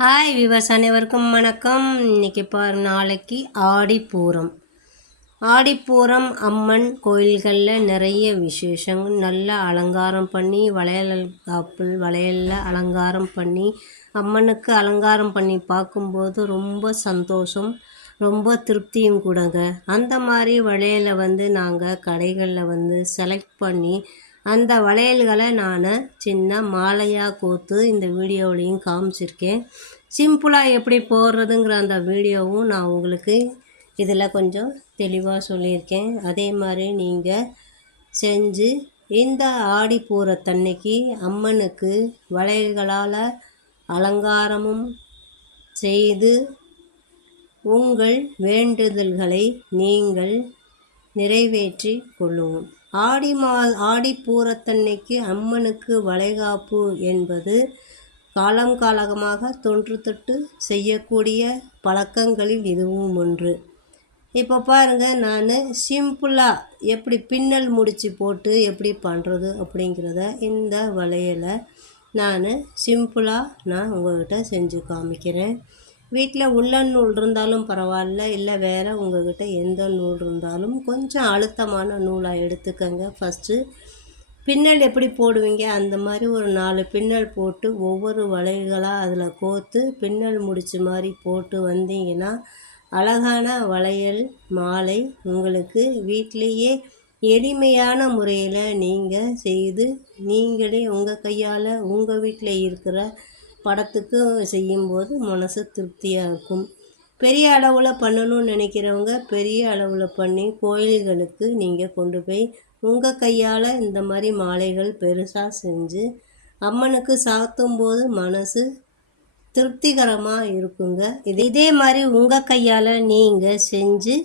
Hi விவஸ் அனைவருக்கும் வணக்கம். இன்னைக்கு பாரு நாளைக்கு ஆடிப்பூரம். ஆடிப்பூரம் அம்மன் கோயில்களில் நிறைய விசேஷங்கள் நல்ல அலங்காரம் பண்ணி வளையல் காப்பிள் வளையலில் அலங்காரம் பண்ணி அம்மனுக்கு அலங்காரம் பண்ணி பார்க்கும்போது ரொம்ப சந்தோஷம் ரொம்ப திருப்தியும் கூடங்க. அந்த மாதிரி வளையலை வந்து நாங்கள் கடைகளில் வந்து செலக்ட் பண்ணி அந்த வளையல்களை நான் சின்ன மாலையாக கோத்து இந்த வீடியோவிலையும் காமிச்சிருக்கேன். சிம்பிளாக எப்படி போடுறதுங்கிற அந்த வீடியோவும் நான் உங்களுக்கு இதில் கொஞ்சம் தெளிவாக சொல்லியிருக்கேன். அதே மாதிரி நீங்கள் செஞ்சு இந்த ஆடிப்பூரத்தன்னைக்கு அம்மனுக்கு வளையல்களால் அலங்காரமும் செய்து உங்கள் வேண்டுதல்களை நீங்கள் நிறைவேற்றி கொள்ளுவோம். ஆடி மா ஆடிப்பூரத்தன்னைக்கு அம்மனுக்கு வளைகாப்பு என்பது காலம் காலமாக தொன்று தொட்டு செய்யக்கூடிய பழக்கங்களில் இதுவும் ஒன்று. இப்போ பாருங்கள் நான் சிம்பிளாக எப்படி பின்னல் முடித்து போட்டு எப்படி பண்ணுறது அப்படிங்கிறத இந்த வளையலை நான் சிம்பிளாக நான் உங்கள்கிட்ட செஞ்சு காமிக்கிறேன். வீட்டில் உள்ளன் நூல் இருந்தாலும் பரவாயில்ல இல்லை வேறு உங்கள்கிட்ட எந்த நூல் இருந்தாலும் கொஞ்சம் அழுத்தமான நூலாக எடுத்துக்கங்க ஃபஸ்ட்டு பின்னல் எப்படி போடுவீங்க? அந்த மாதிரி ஒரு நாலு பின்னல் போட்டு ஒவ்வொரு வளையல்களாக அதில் கோர்த்து பின்னல் முடிச்சு மாதிரி போட்டு வந்தீங்கன்னா அழகான வளையல் மாலை உங்களுக்கு வீட்டிலேயே எளிமையான முறையில் நீங்கள் செய்து நீங்களே உங்கள் கையால் உங்கள் வீட்டில் இருக்கிற படத்துக்கு செய்யும்போது மனசு திருப்தியாக இருக்கும். பெரிய அளவில் பண்ணணும்னு நினைக்கிறவங்க பெரிய அளவில் பண்ணி கோயில்களுக்கு நீங்கள் கொண்டு போய் உங்கள் கையால் இந்த மாதிரி மாலைகள் பெருசாக செஞ்சு அம்மனுக்கு சாத்தும் போது மனசு திருப்திகரமாக இருக்குங்க. இது இதே மாதிரி உங்கள் கையால் நீங்கள் செஞ்சு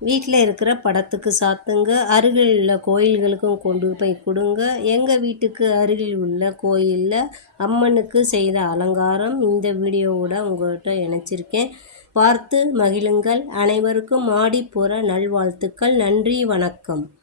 வீட்டில் இருக்கிற படத்துக்கு சாத்துங்க. அருகில் உள்ள கோயில்களுக்கும் கொண்டு போய் கொடுங்க. எங்கள் வீட்டுக்கு அருகில் உள்ள கோயிலில் அம்மனுக்கு செய்த அலங்காரம் இந்த வீடியோவோட உங்கள்கிட்ட இணைச்சிருக்கேன். பார்த்து மகிழுங்கள். அனைவருக்கும் மாடிப்புற போகிற நல்வாழ்த்துக்கள். நன்றி. வணக்கம்.